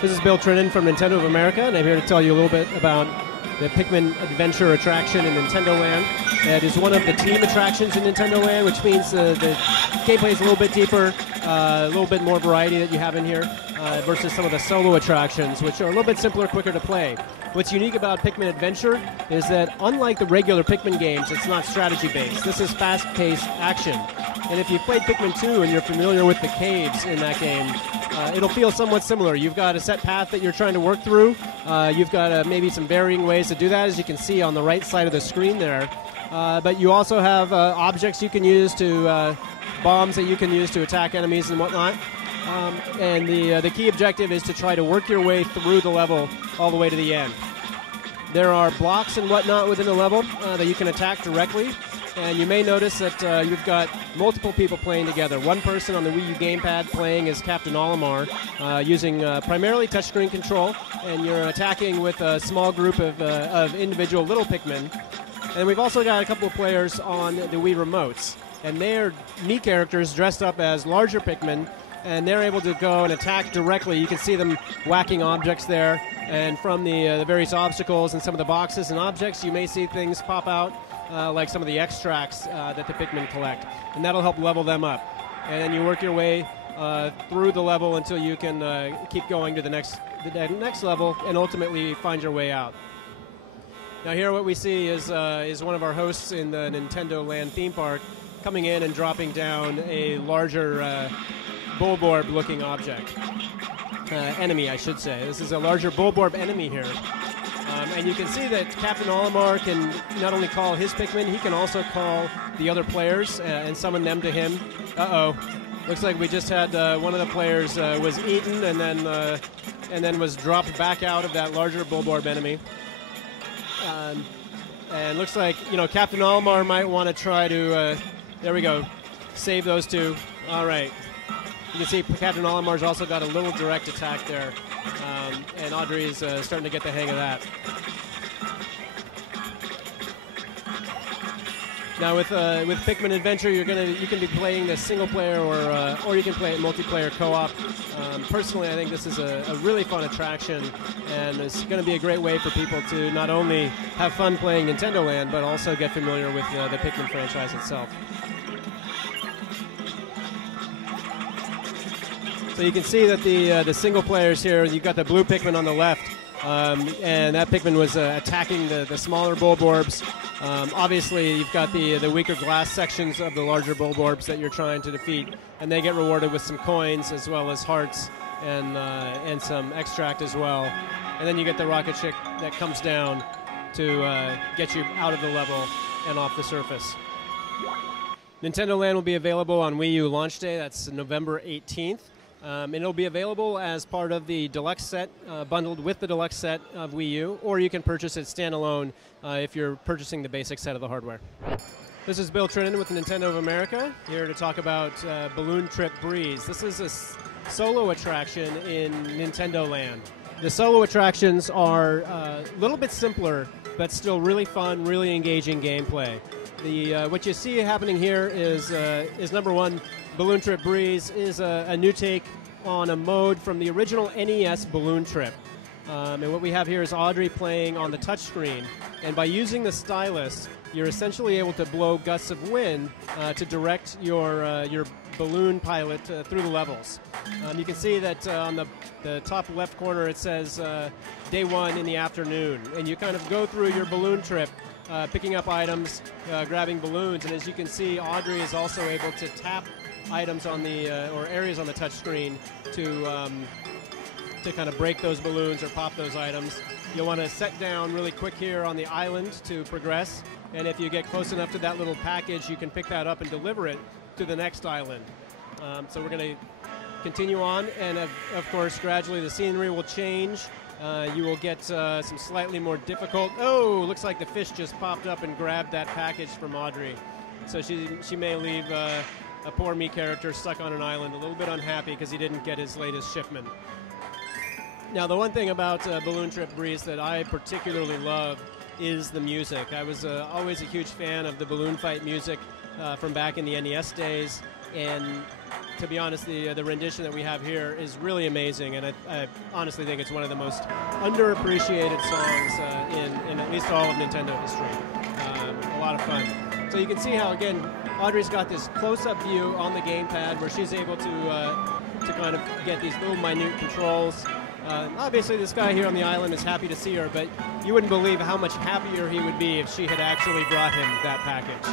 This is Bill Trinan from Nintendo of America, and I'm here to tell you a little bit about the Pikmin Adventure attraction in Nintendo Land. It is one of the team attractions in Nintendo Land, which means the gameplay is a little bit deeper, a little bit more variety that you have in here, versus some of the solo attractions, which are a little bit simpler, quicker to play. What's unique about Pikmin Adventure is that, unlike the regular Pikmin games, it's not strategy-based. This is fast-paced action. And if you've played Pikmin 2 and you're familiar with the caves in that game, it'll feel somewhat similar. You've got a set path that you're trying to work through. You've got maybe some varying ways to do that, as you can see on the right side of the screen there. But you also have objects you can use to, bombs that you can use to attack enemies and whatnot. And the key objective is to try to work your way through the level all the way to the end. There are blocks and whatnot within the level that you can attack directly. And you may notice that you've got multiple people playing together. One person on the Wii U gamepad playing as Captain Olimar, using primarily touchscreen control, and you're attacking with a small group of individual little Pikmin. And we've also got a couple of players on the Wii remotes, and they're Mii characters dressed up as larger Pikmin, and they're able to go and attack directly. You can see them whacking objects there, and from the various obstacles and some of the boxes and objects, you may see things pop out. Like some of the extracts that the Pikmin collect, and that'll help level them up. And then you work your way through the level until you can keep going to the next level and ultimately find your way out. Now here what we see is one of our hosts in the Nintendo Land theme park coming in and dropping down a larger Bulborb looking object. Enemy, I should say. This is a larger Bulborb enemy here. And you can see that Captain Olimar can not only call his Pikmin, he can also call the other players and summon them to him. Uh-oh. Looks like we just had one of the players was eaten and then was dropped back out of that larger Bulborb enemy. And looks like, Captain Olimar might want to try to, there we go, save those two. All right. You can see Captain Olimar's also got a little direct attack there. And Audrey is starting to get the hang of that. Now with Pikmin Adventure, you can be playing the single player or you can play it multiplayer co-op. Personally, I think this is a really fun attraction, and it's going to be a great way for people to not only have fun playing Nintendo Land, but also get familiar with the Pikmin franchise itself. So you can see that the single players here, you've got the blue Pikmin on the left, and that Pikmin was attacking the smaller Bulborbs. Obviously, you've got the weaker glass sections of the larger Bulborbs that you're trying to defeat, and they get rewarded with some coins as well as hearts and some extract as well. And then you get the rocket chick that comes down to get you out of the level and off the surface. Nintendo Land will be available on Wii U launch day. That's November 18th. And it'll be available as part of the deluxe set, bundled with the deluxe set of Wii U, or you can purchase it standalone if you're purchasing the basic set of the hardware. This is Bill Trinan with Nintendo of America, here to talk about Balloon Trip Breeze. This is a solo attraction in Nintendo Land. The solo attractions are a little bit simpler, but still really fun, really engaging gameplay. What you see happening here is number one, Balloon Trip Breeze is a new take on a mode from the original NES Balloon Trip. And what we have here is Audrey playing on the touchscreen. And by using the stylus, you're essentially able to blow gusts of wind to direct your balloon pilot through the levels. You can see that on the top left corner it says day 1 in the afternoon. And you kind of go through your balloon trip, picking up items, grabbing balloons. And as you can see, Audrey is also able to tap items on the or areas on the touch screen to kind of break those balloons or pop those items. You'll want to set down really quick here on the island to progress, and if you get close enough to that little package, you can pick that up and deliver it to the next island. So we're going to continue on, and of course gradually the scenery will change. You will get some slightly more difficult. Oh, looks like the fish just popped up and grabbed that package from Audrey. So she may leave a poor Mii character stuck on an island, a little bit unhappy because he didn't get his latest shipment. Now, the one thing about Balloon Trip Breeze that I particularly love is the music. I was always a huge fan of the balloon fight music from back in the NES days. and to be honest, the rendition that we have here is really amazing, and I honestly think it's one of the most underappreciated songs in at least all of Nintendo history. A lot of fun. So you can see how, again, Audrey's got this close-up view on the gamepad where she's able to kind of get these little minute controls. Obviously, this guy here on the island is happy to see her, but you wouldn't believe how much happier he would be if she had actually brought him that package.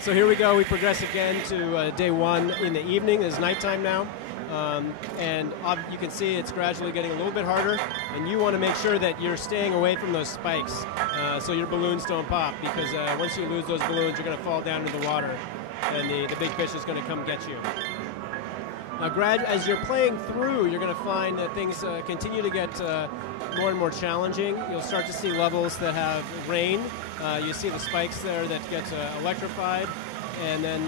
So here we go. We progress again to day one in the evening. It's nighttime now. And you can see it's gradually getting a little bit harder, and you want to make sure that you're staying away from those spikes so your balloons don't pop, because once you lose those balloons, you're going to fall down into the water, and the big fish is going to come get you. Now, as you're playing through, you're going to find that things continue to get more and more challenging. You'll start to see levels that have rain. You see the spikes there that get electrified, and then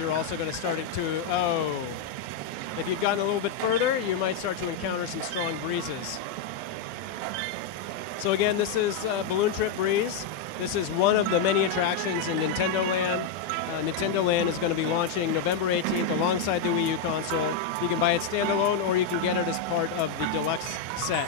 you're also going to start to, if you'd gotten a little bit further, you might start to encounter some strong breezes. So again, this is Balloon Trip Breeze. This is one of the many attractions in Nintendo Land. Nintendo Land is going to be launching November 18th alongside the Wii U console. You can buy it standalone, or you can get it as part of the deluxe set.